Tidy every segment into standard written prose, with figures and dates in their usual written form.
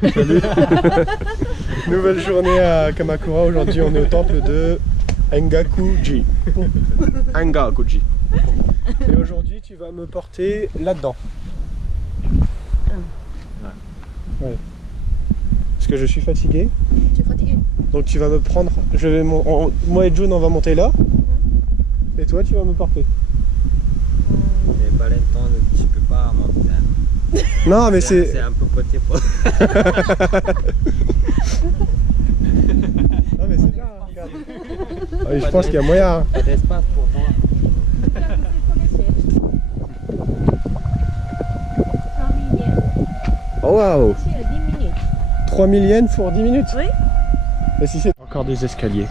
Salut. Nouvelle journée à Kamakura. Aujourd'hui, on est au temple de Engaku-ji. Engaku-ji. Et aujourd'hui, tu vas me porter là-dedans. Ouais. Parce que je suis fatigué. Tu es fatigué? Donc tu vas me prendre. Moi et June, on va monter là. Et toi, tu vas me porter. Mais pas longtemps, tu peux pas monter. Non, mais c'est. C'est un peu côté pour. Non, mais c'est bien, regarde. Ah oui, je pense qu'il y a moyen. Pas d'espace pour toi. Oh waouh! 10 minutes. 3000 yens pour 10 minutes? Oui. Et si c'est encore des escaliers?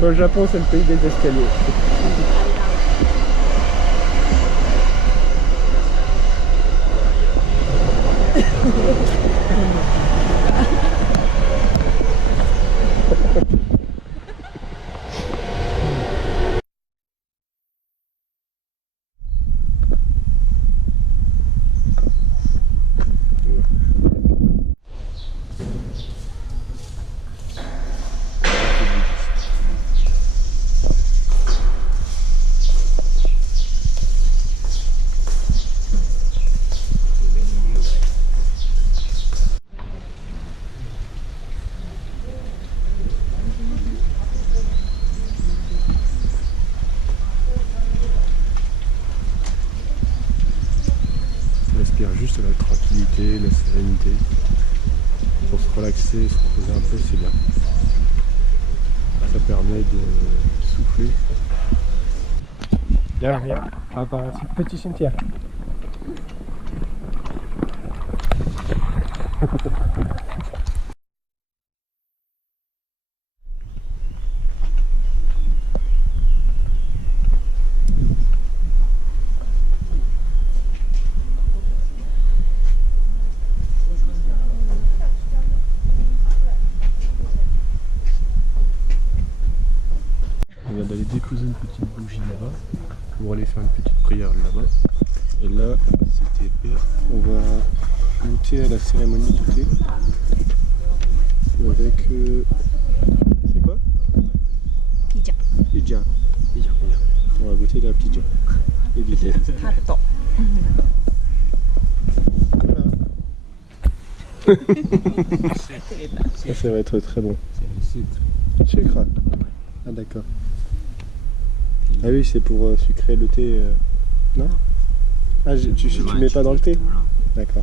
Le Japon, c'est le pays des escaliers. On respire juste la tranquillité, la sérénité. Pour se relaxer, se reposer un peu, c'est bien. Ça permet de souffler. Viens, viens. Ah, bah, c'est un petit cimetière. On vient d'aller déposer une petite bougie là-bas pour aller faire une petite prière là-bas. Et là, c'était bien. On va goûter à la cérémonie du thé avec. C'est quoi? Pizza. Pidja. On va goûter la pidja. Et du thé. Attends. Ça va être très bon. C'est le sucre. Sucre. Ah d'accord. Ah oui, c'est pour sucrer le thé. Non? Ah, tu mets pas dans le thé? D'accord.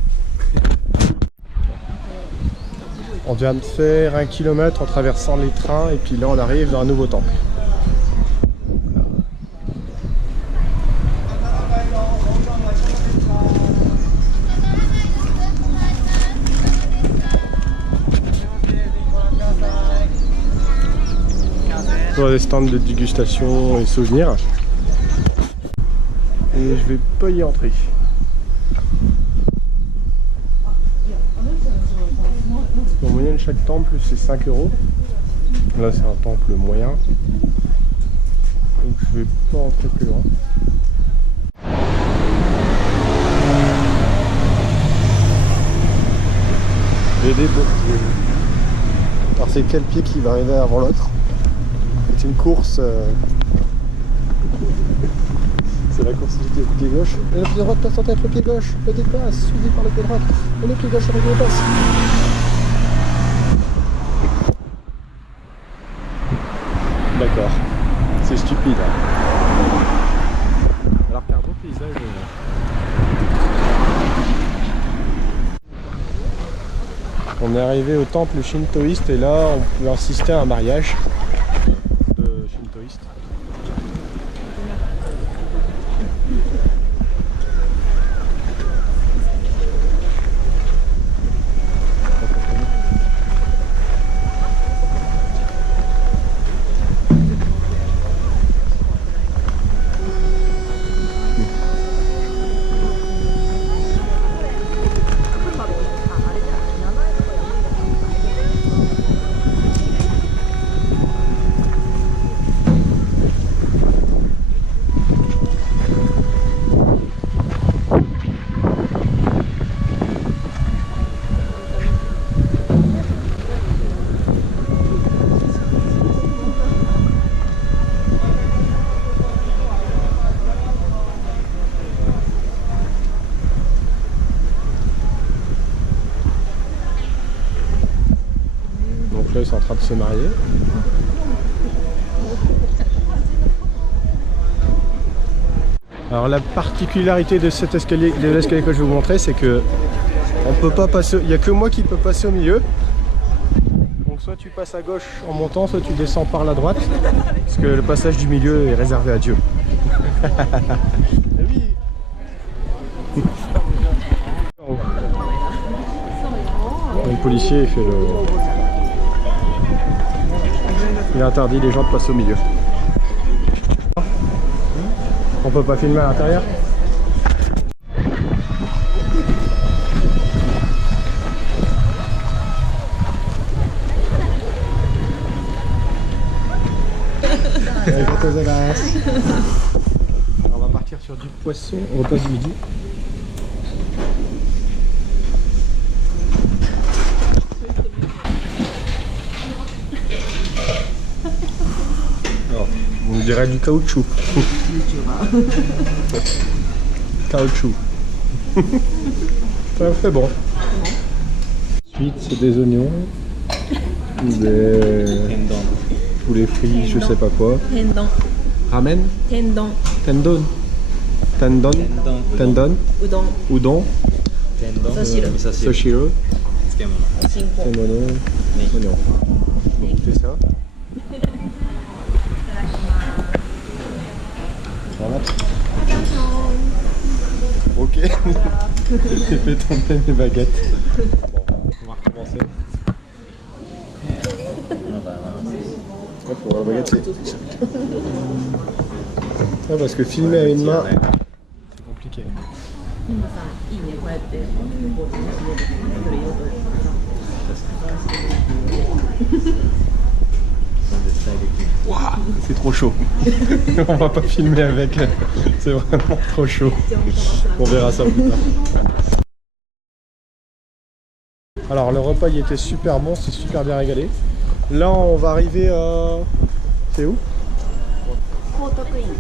On vient de faire 1 kilomètre en traversant les trains et puis là on arrive dans un nouveau temple. Dans des stands de dégustation et souvenirs. Et je vais pas y entrer. En moyenne, chaque temple c'est 5 €. Là c'est un temple moyen. Donc je vais pas entrer plus loin. J'ai des beaux pieds. Alors c'est quel pied qui va arriver avant l'autre? C'est une course. C'est la course du pied gauche. Et le pied droit passe en tête, le pied gauche, le dépasse, suivi par le pied droit. Et le pied gauche avec le passe. D'accord. C'est stupide. Alors qu'il y a un beau paysage. On est arrivé au temple shintoïste et là on peut assister à un mariage shintoïste. Donc là, ils sont en train de se marier. Alors la particularité de cet escalier, de l'escalier que je vais vous montrer, c'est que on peut pas passer, il n'y a que moi qui peux passer au milieu. Donc soit tu passes à gauche en montant, soit tu descends par la droite, parce que le passage du milieu est réservé à Dieu. Oui. Le policier fait le... Il interdit les gens de passer au milieu. On peut pas filmer à l'intérieur? Alors on va partir sur du poisson au repas du midi. Alors, on dirait du caoutchouc. Caoutchouc. Ça fait bon. Ensuite, c'est des oignons, des poulet frit, je sais pas quoi. Tendon. Ramen, Tendon. tendon, tendon, tendon, Udon. udon, Tendon, soshiro, Shinko. temono, oignon. Bon, c'est ça. Voilà. Ok. J'ai fait tomber mes baguettes. Bon, on va recommencer. Hop, pour la baguette, c'est... Ah, parce que filmer à une main, c'est compliqué. Waouh, c'est trop chaud. On va pas filmer avec, c'est vraiment trop chaud. On verra ça plus tard. Alors le repas il était super bon, c'est super bien régalé. Là on va arriver à... C'est où?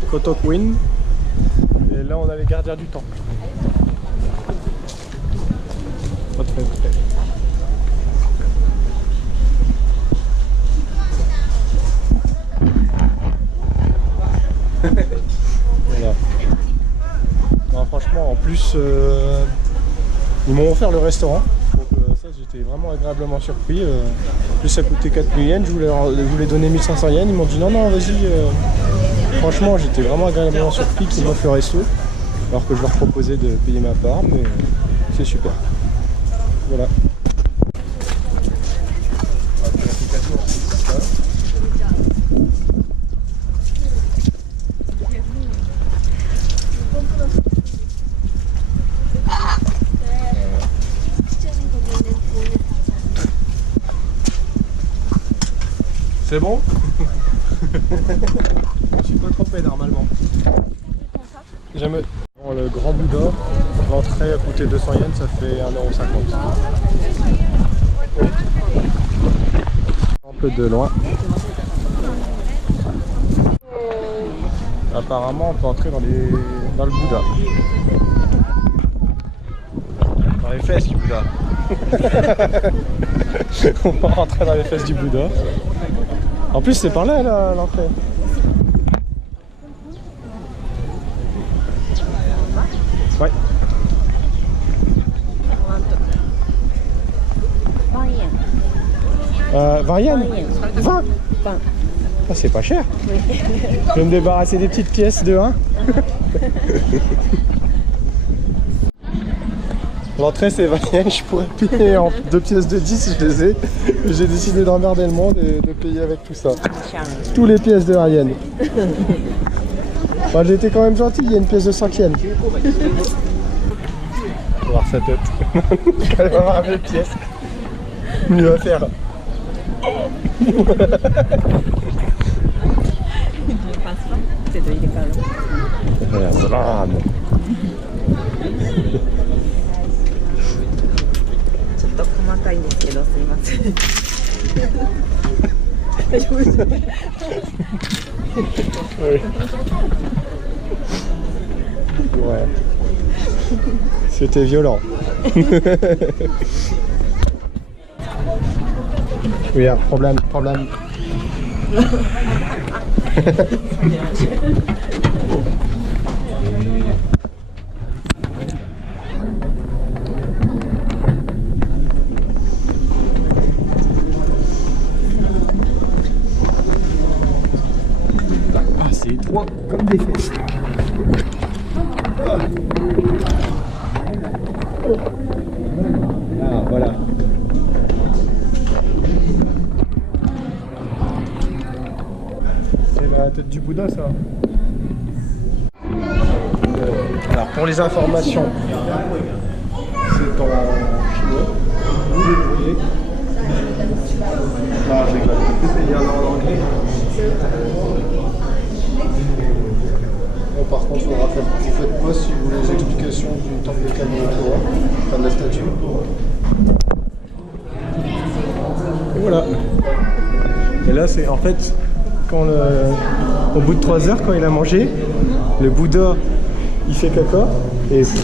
Kotokuin. Et là on a les gardiens du temple. Pas très près. Voilà. Non, franchement, en plus, ils m'ont offert le restaurant. Donc ça, j'étais vraiment agréablement surpris. En plus, ça coûtait 4000 yens. Je voulais donner 1500 yens. Ils m'ont dit non, non, vas-y. Franchement, j'étais vraiment agréablement surpris qu'ils m'offrent le resto. Alors que je leur proposais de payer ma part. Mais c'est super. Voilà. C'est bon? Je suis pas trompé normalement. Jamais. Bon, le grand Bouddha, l'entrée a coûté 200 yens, ça fait 1,50 €. Un peu de loin. Apparemment on peut entrer dans le Bouddha. Dans les fesses du Bouddha. On va rentrer dans les fesses du Bouddha. En plus c'est par là l'entrée. Ouais. 20 yens. 20. Ah, c'est pas cher. Je vais me débarrasser des petites pièces de 1. L'entrée c'est 20 yens, je pourrais payer en 2 pièces de 10 si je les ai. J'ai décidé d'emmerder le monde et de payer avec tout ça. Tous les pièces de 1 yen. Enfin, j'ai été quand même gentil, il y a une pièce de 5 yens. On va voir sa tête. Elle va avoir mes pièces. Mieux à faire. Oui. Ouais. C'était violent. Oui, problème. Ah, c'est étroit comme des fesses. Ah, voilà. C'est la tête du Bouddha, ça. Alors, pour les informations, c'est en chinois. Vous le voyez. Non, je rigole. Il y en a en anglais. Bon, par contre, vous faites pas si vous voulez les explications du temple de Kamakura, enfin de la statue. Et voilà. Et là, c'est en fait, quand au bout de 3 heures, quand il a mangé, le Bouddha, il fait caca et... 30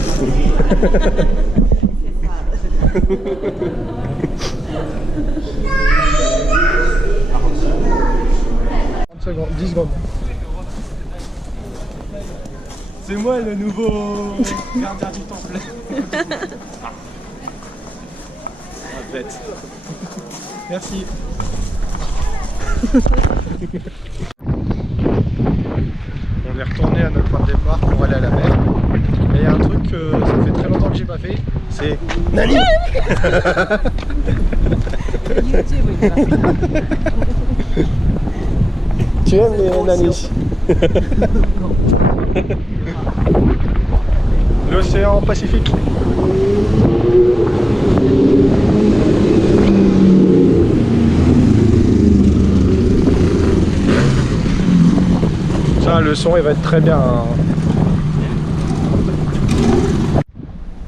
secondes, 10 secondes. C'est moi le nouveau gardien du temple. En fait. Merci. On est retourné à notre point de départ pour aller à la mer. Et il y a un truc que ça fait très longtemps que j'ai pas fait, c'est Nani. Tu aimes les Nani? L'océan Pacifique. Ça, le son il va être très bien. Hein.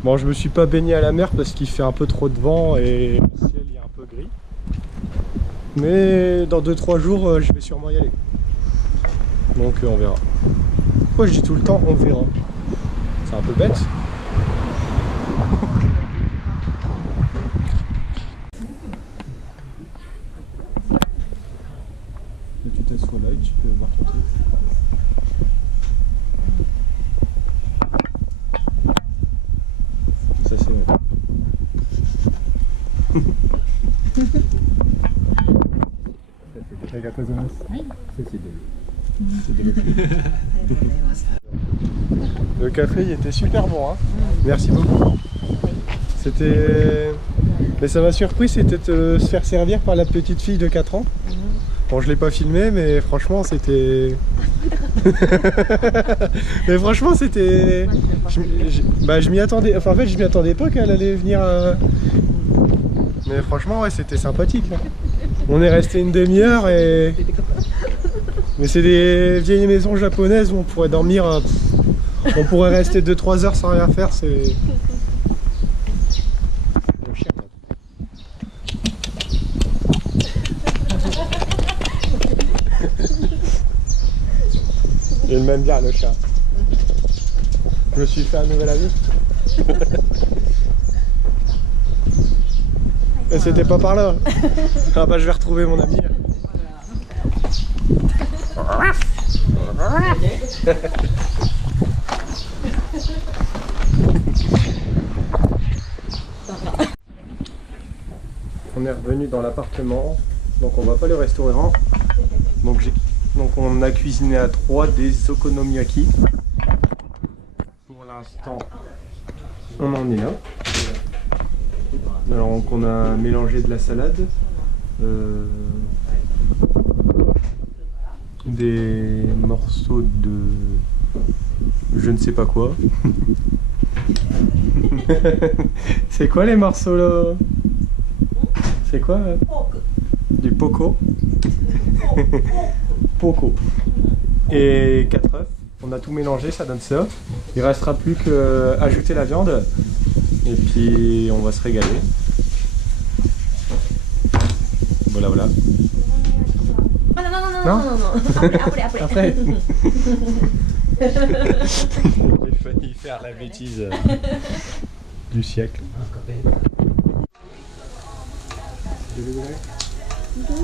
Bon, je me suis pas baigné à la mer parce qu'il fait un peu trop de vent et le ciel est un peu gris. Mais dans 2-3 jours, je vais sûrement y aller. Donc on verra. Pourquoi je dis tout le temps on verra? C'est un peu bête. Et tu t'assois là et tu peux voir ton truc. Ça c'est vrai. Le café il était super bon, hein. Merci beaucoup. C'était... Mais ça m'a surpris, c'était de se faire servir par la petite fille de 4 ans. Bon, je l'ai pas filmé, mais franchement c'était... Mais franchement c'était... Je m'y attendais... Enfin en fait je m'y attendais pas qu'elle allait venir... Mais franchement ouais, c'était sympathique là. On est resté une demi-heure et... Mais c'est des vieilles maisons japonaises où on pourrait dormir... On pourrait rester 2-3 heures sans rien faire, c'est... Le chien. Il m'aime bien le chat. Je me suis fait un nouvel ami. Et c'était pas par là. Ah bah je vais retrouver mon ami. On est revenu dans l'appartement, donc on va pas aller au restaurant. Donc on a cuisiné à 3 des okonomiyaki. Pour l'instant, on en est là. Alors donc on a mélangé de la salade, des morceaux de je ne sais pas quoi. C'est quoi les morceaux là? C'est quoi? Du poco. Poco. Et 4 œufs. On a tout mélangé, ça donne ça. Il restera plus qu'à ajouter la viande. Et puis on va se régaler. Voilà, voilà. Oh, non. Après. J'ai failli faire la bêtise du siècle. うん。とり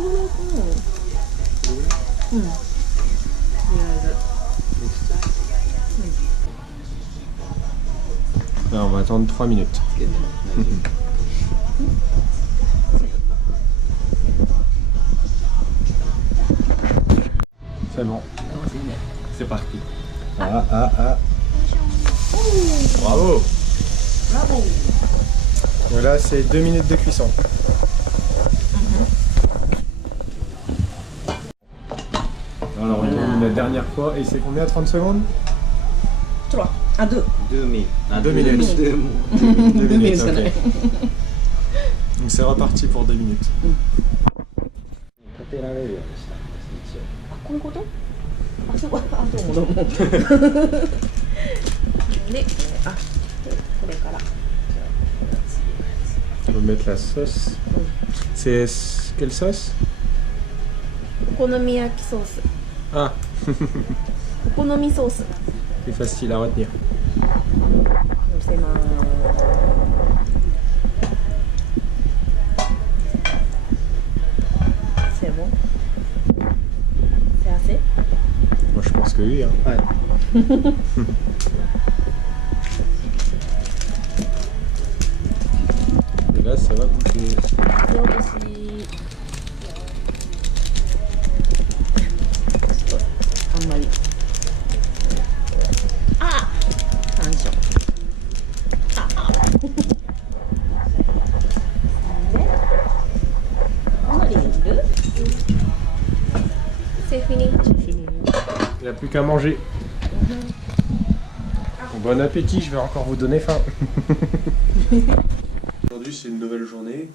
あえず。 Alors, on va attendre 3 minutes. C'est bon. C'est parti. Ah. Bravo. Bravo. Donc là, c'est 2 minutes de cuisson. Alors, on tourne la dernière fois et c'est combien? 30 secondes? 3. Ah, 2. 2 minutes. Ah, 2 minutes. 2 2 minutes, しかない。 ok. Donc c'est reparti pour 2 minutes. 立てられるようにしたんです一応。あ、こういうこと？あ、そう、あ、どうもどうも。で、あ、これから。 On va mettre la sauce. C'est quelle sauce? お好み焼きソース。 Ah, お好みソース。 c'est facile à retenir. のせます。 C'est bon? C'est assez? Moi je pense que oui. Hein. Ouais. Et là ça va bouger. よろしい。ちょっとあんまり。あ、山椒。あ、で、あまりにいる？ C'est fini. Il n'y a plus qu'à manger. Bon appétit, je vais encore vous donner faim. Aujourd'hui c'est une nouvelle journée.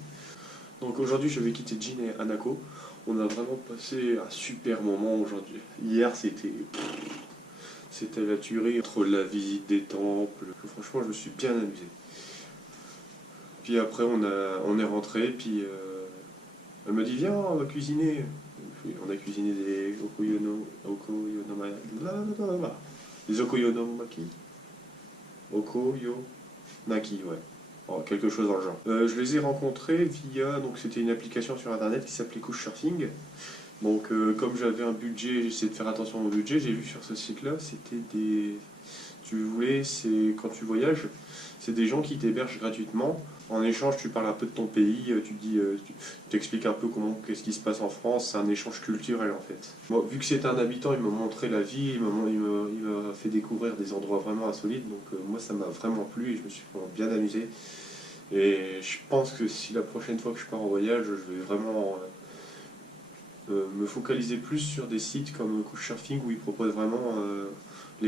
Donc aujourd'hui je vais quitter Jin et Hanako. On a vraiment passé un super moment aujourd'hui. Hier c'était la tuerie entre la visite des temples. Franchement je me suis bien amusé. Puis après on est rentré, puis elle m'a dit viens on va cuisiner. On a cuisiné des des okoyonomaki. Okoyonaki, ouais. Oh, quelque chose dans le genre. Je les ai rencontrés via, donc c'était une application sur internet qui s'appelait Couchsurfing. Donc comme j'avais un budget, j'essayais de faire attention au budget, j'ai vu sur ce site-là, c'était des... c'est quand tu voyages, c'est des gens qui t'hébergent gratuitement. En échange, tu parles un peu de ton pays, tu t'expliques un peu qu'est-ce qui se passe en France, c'est un échange culturel en fait. Moi, vu que c'était un habitant, il m'a montré la vie, il m'a fait découvrir des endroits vraiment insolites, donc moi ça m'a vraiment plu et je me suis vraiment bien amusé. Et je pense que si la prochaine fois que je pars en voyage, je vais vraiment me focaliser plus sur des sites comme Couchsurfing où ils proposent vraiment